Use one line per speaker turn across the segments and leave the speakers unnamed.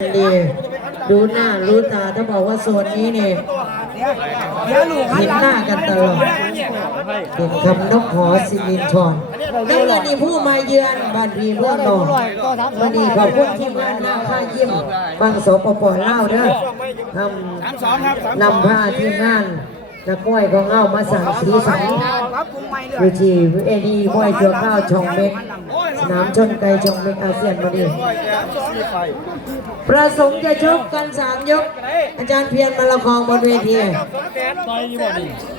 ดีดูหน้ารู้ตาถ้าบอกว่าโซนนี้เนี่ยเห็นหน้ากันตลอดเป็นคำนกหอสิรินทรน้ำเงินนี่ผู้มาเยือนบ้านพีเพื่อนนอนวันนี้ขอบคุณที่มาหน้าค่ายิ้มบางสปปเล่าเด้อทำนำผ้าที่งานนักมวยของเงามาสั่งสีสันเวทีเอดีมวยตัวข้าวช่องเม็กส นามชนไก่ช่องเม็กอาเซียนมาดีประสงค์จะชกกันสามยก อาจารย์เพียรมาละคองบนเวที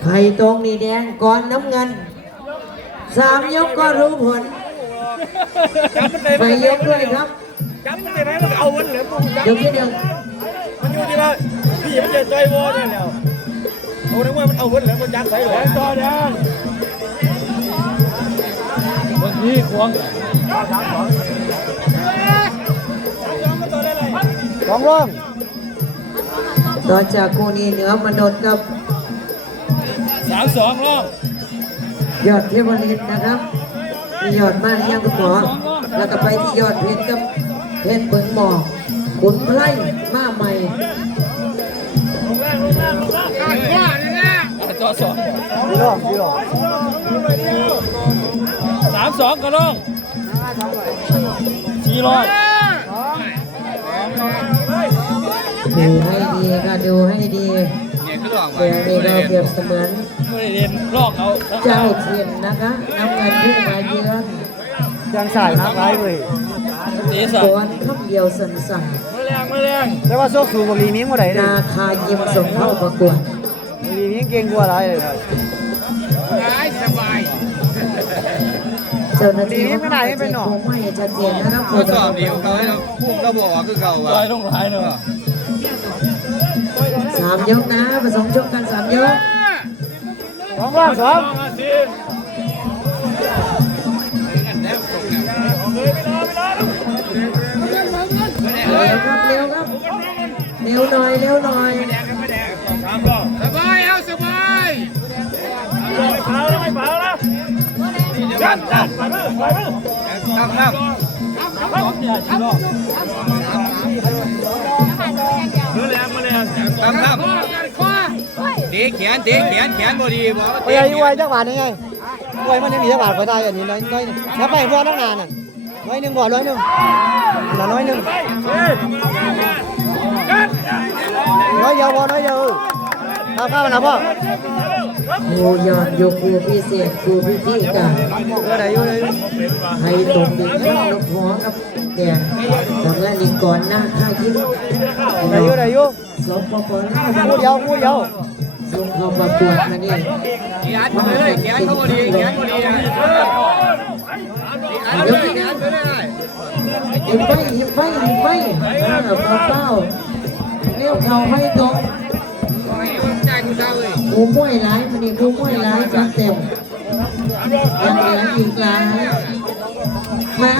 ไข่ตรงนี่แดงก่อนน้ำเงินสามยกก็รู้ผลไปยกด้วยครับ
จับมันได้ไหมมันเอามันเหลือมึงจับ
ยกที่หนึ่ง
มันอยู่ที่ว่าพี่มันจะใจวอเนี่ยแล้วเอาทั้งว่ามันเอามันเหลือมันยักษ์ไปเลยต่อเดี๋ยว
บางทีควง
สองร่อง
ต่อจากคู่นี้เหนือมนุษย์กับ
สามสองรอบ
ยอดเทวฤทธิ์นะครับมียอดมากยังคุณหมอแล้วก็ไปที่ยอดเพชรกับเพชรเบิงหมอกขุนไพร่มาใหม่
ต่อสอง
พี่ร่องพี่ร่อง
สามสองกระล่อง สี่ร้อย
ดูให้ดีค่ะดูให้ดีเดี๋ยวนี้เราเปรียบเสมือน
ไม่ได้เรียนลอกเอา
เจ้าเทียนนะคะน้ำเงินขึ้นมาเยือน
ยังสายนักไร้เว้ย
เสียสัต
ก่
ว์
อนคำเดียวสั้น
ไม่แรงไม่แรง
แต่ว่าโชคสูงกว่าลีมิ้งเมื่อไหร่
ๆ
เนี่ย
นาคายิมส่งเข้าประกวด
ลีมิ้งเก่งกว่าอะไรเลย
เจ้าหน้าที่เขาไม่เป็นหนอไม่ชัดเจนนะครับ
ทดสอบนิ้วเขาให้เราพุ่งก็บอกคือเก่าว่ะ
ยต้องหลายเนาะ
สามยกนะผสมชกกันสามยก
สองร่องสอง
เร็วครับเร็วครับเร็วหน่อยเร็วหน่อย
ยั
นยันไปมือไปมือ
ทำครับ
มือแรงมือแรง
ทำครับเตะแขนเตะแขนแขนบ่ดีบ่
ไอ้ยัยไว้จักบาทยังไงไว้มันยังมีจักบาทก็ได้อันนี้น้อยน้อยแล้วไปเพื่อนตั้งนานน่ะน้อยหนึ่งบ่ร้อยหนึ่งละน้อยหนึ่งน้อยเดียวบ่น้อยเดียวเอาข้าวมาหน่ะพ่อ
ครูยอดยกครูพิเศษครูพิธีการ
เออไหนอยู่ไหน
ให้ตรงดีให้ลบหัวกับแดงดังนั้นอีกก่อนหน้าค่ายิ้ม
ไหนอยู่ไหนอยู่
สปปลาว
คู่เดียวคู่เดียว
ส่งเข้าประกวดนะนี่
แขนไปเลยแขนเขาบ่ดีแขนบ่ดีนะแขนไปเลยแขนไปเลย
หยิบไปหยิบไปหยิบไปอ่าเป้าเลี้ยวเข่าให้ตรง
ใจกูเศร้าเลย
ครูม้วยหลายมันนี่ครูม้วยหลายจัดเต็มยังเหลืออีกหลายมา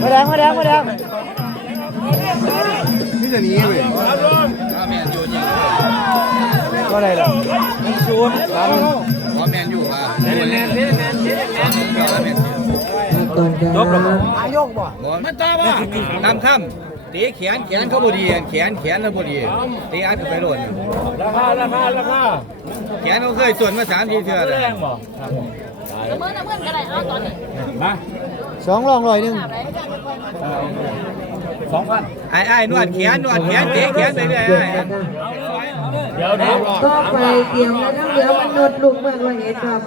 มาแดงมาแดงมาแดง
นี่จะหนีเว้ยแมนอยู่ยิง
มาไหนล่ะ
ศูนย์
สามหนึ่ง
บ่แมนอยู่อะแมนแมนแมนแมนแมน
ก่อนครับ
อายกบ่
บ่มันตาบ่ทำค่ำ เตะแขนแขนเขาบ่ดีแขนแขนเขาบ่ดีเตะอัดไปโดน
ราคาราคาราคา
แขนเขาเคยส่วนมาสามทีเทื่อ
ไม่
เลย
แรงบ่ครับ
เมื่อนะเมื่อกันไรเอาตอนนี้
มา
สองรองร้อยหนึ่ง
สองพัน
ไอ้ไอ้นวดแขนนวดแขนเตะแขนไปเรื่อยไอ้
เดี๋ยวเดี๋ยว
ก็ไปเกี่ยวนะครับเดี๋ยวมันนวดลุกเมื่อไรเห็นครับ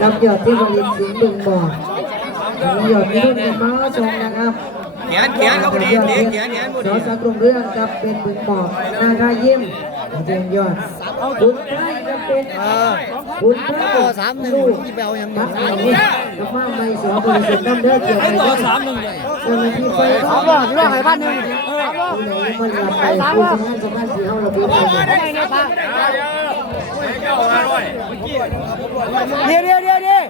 กับยอดที่บริสิงห์บึงบอกยอดที่รุ่นกันมาชมนะครับ
แขนแขนเขาบ่ดีเตะแขนแขนบ่
ส
ดี
อสักกลุ่มเรื่องกับเป็นบึงบอกนาคายิ้มเจียงยอดคุณไพ่จะเป็นคุณไพ่
ตัวสามหนึ่ง
ลูก
ที่แปลยัง
มัดเอาเนี่ยกับมาไม่สอบริสุทธิ์น้ำเด้อเกี่ยวกับ
ต่อสามหนึ่งเลย
เจ้าหน้าที่ไฟ
สองรองที่รองให้พันหนึ่ง
ผู้ไหนมันหลับไปผู้สำคัญสำคัญสีเฮาระเบียบไปหมด
เดี๋ยวเดี๋ยวเดี๋ยวเดี๋ยว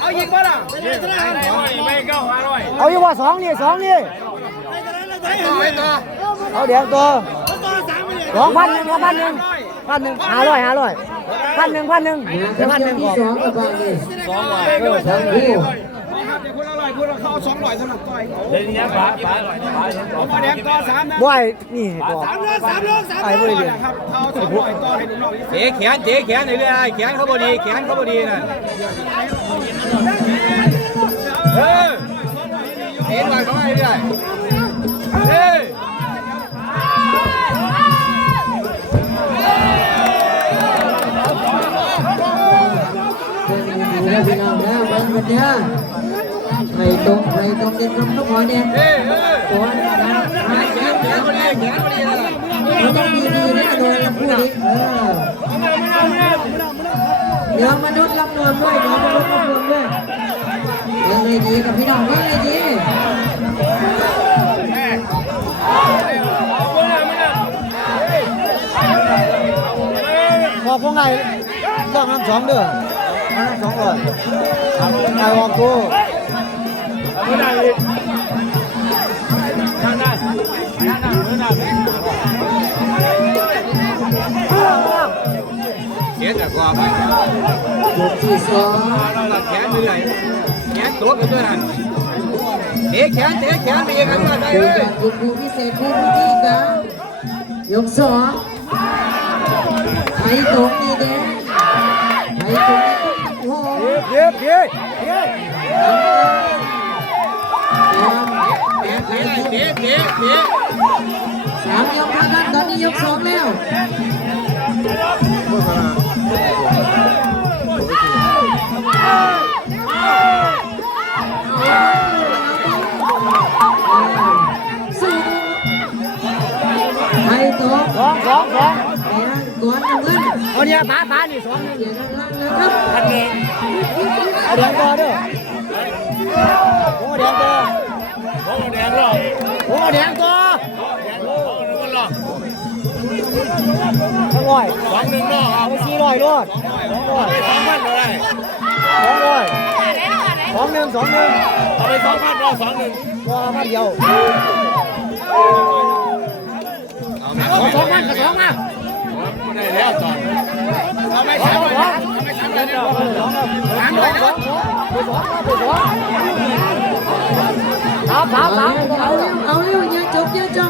เอายิงบ่ล่ะ
ไม่เก้าห้าร้อย
เอาอยู่ว่าสองนี่สองนี่
ต่อไปต่อ
เอาเดี๋ยวตัวสองพันหนึ่งพันหนึ่งพันหนึ่งห้าร้อยห้าร้อยพันหนึ่งพันหนึ่ง
นะครับ
พันหนึ่ง
ที่
บอก
สอ งกับบางนี่
สองร้อย
ทั้งคู่
คนละร้อย
เล่นเนี้ยป๋าป๋าป๋าเห็นป๋าป๋าเห็นป๋า
บ่อยนี่ตัวไอ้บ่ได้เรียน
เจ๊แขนเจ๊แขนเรื่อยๆแขนเขาบ่ดีแขนเขาบ่ดีน่ะเออเห็นไว้เขาให้เรื่อยเฮ้ย
เรื่องดีๆแล้วพี่น้องแล้วเบิ่งกันเด้อให้ ตรงให้ตรงเด่นคำนกหอเนี่ย
เฮ้ยเฮ้ย
ตัวนะหาแขนแขนบ่ดี
แขนบ่ดีเลย
เราต้องดีดีนะโดยลำพูนี้เออเดี๋ยวมนุษย์ลำนวลด้วยเดี๋ยวมนุษย์ลำนวลด้วยเรื่องเลยดีกับพี่น้องเรื่องเลยดี
พอพวกไงต้องน้ำสองเด้อน้ำสองก่อนไอ้วอง
กู
แขนแต่กว่าไป
ยกที่สอง
หลับแขนเรื่อยแขนตัวกันด้วยนั่นเตะแขนเตะแขนไปยังกันว่าไป
ดู
เอ้ย
จากคุณครูพิเศษครูพิธีการยกสองไอ้ตรงนี้เด้ไอ้ตรงนี้โอ้โห
เย็บเย็บเย็บ
แอบแอบ
เตะเตะเตะ
สามยกเท่านั้นตอนนี้ยกสองแล้วสู้ไอ้ตัว
สองสองสอง
แอนกวนเอาเงิน
เนี่ยป้าป้านี่สอง
เสียด้านล่างแล้วครับ
เอาแดงต่อเด้อโอ้แดงต่อ
โอ้แด งหรอ
โอ้แดงต่อ
โอ้มันหรอ
ทั้งร้อย
สองหนึ่งรอบ
เอาไปสี่ร้อยรอดสองร้อย
สองพันเลย
สองร้อยสองหนึ่งสองหนึ่ง
เอาไปสองพันรอบสองหนึ่ง
ตัวมาเดียว
เอาแม่
สองพันกับสองมา
ได้แล้วตอน
เอาไม่
สอ
ใช่
งสองสามเลยนะสามเลยนะไปสองไปสอง สามสาม
เอา
สาม
เร็วเอาเร็วเอาเร็วอย่าจบอย่าจ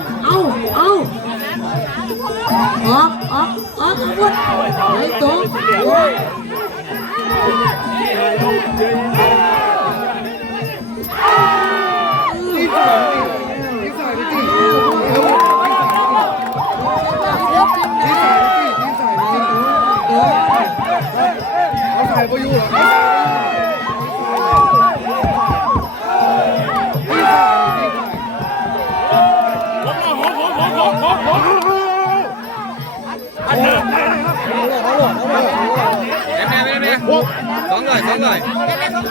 อ
งร้อยสองร้อยสอง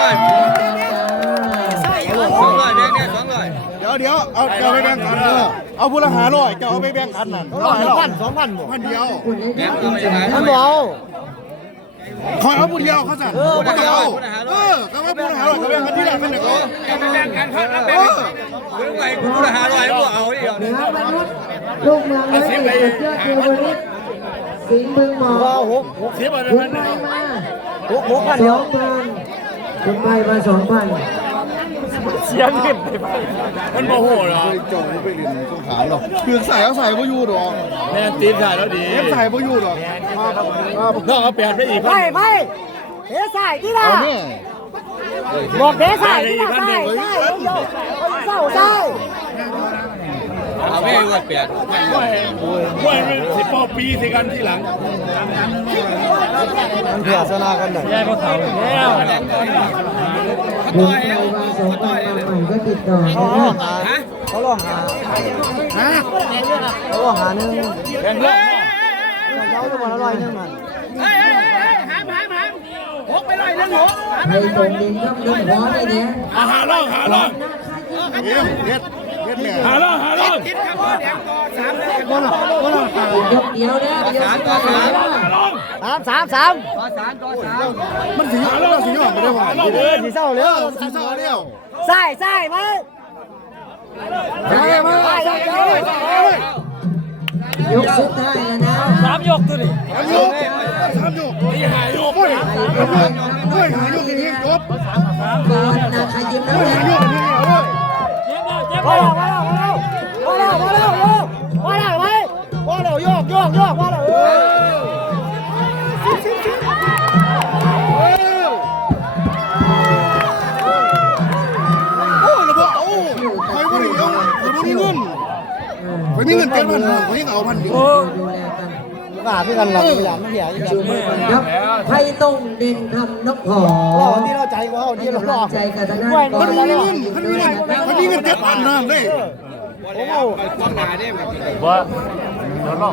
ร้อยสองร้อยแม่แม่สองร้อย
เดี๋ยวเดี๋ยวเอาเจ้าไปแบ่งกันเด้อเอาผู้ละหาร้อยเจ้าเอาไปแบ่งกันนั่น
สองพันสองพันหมด
พันเดียว
แม่ก็ไม่ยังไง
มันบอก
คอยเอาผู้เดียวเขาสั่น
เออผู้เดียว
เออก็ว่าผู้ละหาร้อยเขาแบ่งกันที่ละเป็นเด็กเขา
แบ่งกันครับแบ่งกันหรือไงกูละหาร้อยพวกเอาเดียว
เหนือมนุษย์ลูกเมืองเลยเกิดเชื่อเทวนิต สิงห์บึงหมอ
ว่าหกหก
เสียบอะไร
คุณ
มัน
ไปมา
หกหกพัน
ส
เดีย
อ
ว
งพันคุณไปมาสองพัน
เสียเงินมันโมโหเหรอ
เจ้าไปเรียนต้องถามหรอกเปลือกใส่เอาใส่บ่อยู่ดอก
แม่ตีนถ่ายแล้วดี
เอฟใส่บ่อยู่ดอก
น้องเอาแปดไปอีก
ไม่ไม่เทใส่ที่ละ
เอาเนี่ย
บอกเทใส่ที่ละใส่ใส่เศร้าใส่
เอาไม่วัดเปลี่ยน
ว่ามันสิบปอปีสิกันที่หลัง
มันเพียชนะกันเลย
ยายพวกเขาแล้ว
คุณไปมาสองพันมาใหม่ก็ติดต่อ
เขา
นะ
ลองหาเขาลองหาเขาลองหาหนึ่ง
แบ่งเลิก
เขาจะมาละร้อยหนึ่งมัน
ให้ตรงดินครับดินหัวเลยเนี่ย
หาล่องหาล่อง
เดี๋ยวเด็ดเด็ดแม่
หาล่องหา ล่อง
คนละคนละ
ยกเดียวนะเดียวสุดท้ายนะ
สามสามสาม
ต่อสามต่อสาม
มันสิเราสิยอมไปได้บ่
เออสีเศร้าเลย
สิเศร้าแล้ว
ใส่ใส่ไหม
ใส่มา
ใส่ใส่ใส่ใส่
ยกสุดท้ายแล้วนะ
สามยกตัวนี้
สามยกสามยก
นี่หายยก
โอ้ยโอ้ยโอ้ยหายกอย่างนี้จบ
ส
กอนนาคายิมน้ำเงิน
พอแล้วพอ
มีเงินเจ็ดพันใครยังเอาพันเดียว
ดูแลกัน
ว่าพี่กันหลับพี่หลับมันเหี้ยอีก
จูมือกันครับไพ่ต้องเด่นคำนกหอ
รอ
ม
ที่เราใจกว่าเอาที่เรารอ
ใจกับทางด้าน
ด้วย
ก่อ
มันน
แล้
มี
ว
เงินมันมีเงินมันมีเงินเจ็ดพันนะเด้
โอ้โห
ความหนาได้แบบ
ว่าเราลอง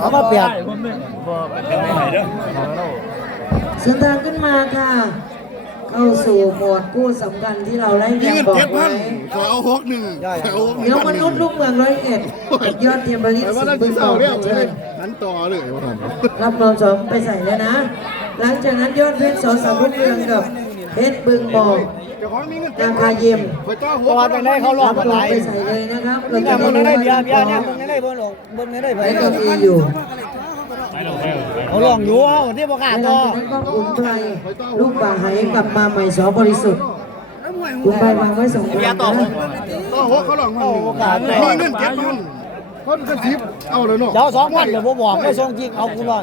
เอามาเปลี่ยน
จะไม่ไหนเด้อ
เส้นทางขึ้นมาค่ะ เข้าสู่หมวดคู่สำคัญที่เราได้
มี
เรียน
เงิน
บอก
เจ็ดพั
ไว้
นขอเอาหกหนึ่งขอเอาหกหนึ่ง
เดี๋ยวมนุษย์ลูกเมืองร้อยเอ็ดยอดเทียมบริ
แต่
สุ
ว่า
ท
นั่น
ธิ์
คื
บึ
อง
บ
เสา
อก
เรียก
เชิญ
นั้นต่อเลยว่าทำ
รับรองสองไปใส่เลยนะ หลังจากนั้นยอดเพชรสอสามุทเมืองกับเพชรบึงบอก
เจ้าของมีเงินเจ็
นา
ด
คาเยี่ยม
ไปต่อห
เพราะ
ก
ว่าเป็นได้เขารอ
รั
ด
บ
มารห
อง
ลาย
ไปใส่เลยนะครับเรา
นี่
จะ
มึ
ได้
ง
รู้
ได้
ว่า
เบียร์
น้อง
เบียร์เนี่ยมึงได้เบอร์หลงเบอร์ได้เบอ
ไอ้
ร์
ก็มีอยู่
เขาลองอยู่เอาที่ประกาศต่อ
ก็อุ่นไพรลูกป่าไหกลับมาใหม่สอบริสุทธิ์คุณไปวางไว้สองครั้งนะ
ต่อหกเขาหลอกมันมีเงินเจ็ดพันเขาจะทิปเอาเลยเนาะ
เดี๋ยวสองพันเดี๋ยวผมบอกไม่ส่งจริงเอากูลอง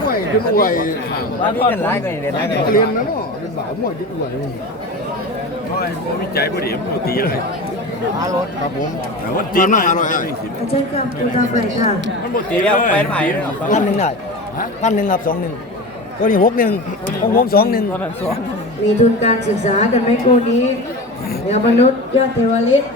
มวยเป็นอวย
ว่ามีเป็นไรก็ย่างเดียน
เรียนนะเนาะเป็นสาวมวยเป็นอวย
วิจัยบ่ดีมันตีเลย
ครับผม
แต่ว่าตีมาอร่อย
อาจารย์ครับคุณตาไปค่ะ
มันบ่ตี
ตีแล้วไปไหน
พันหนึ่งได้พันหนึ่งครับสองหนึ่งตัวนี้หกหนึ่งของผมสองหนึ่ง
มีทุนการศึกษากันไหมคู่นี้เดี๋ยวมนุษย์ยอดเทวฤทธิ์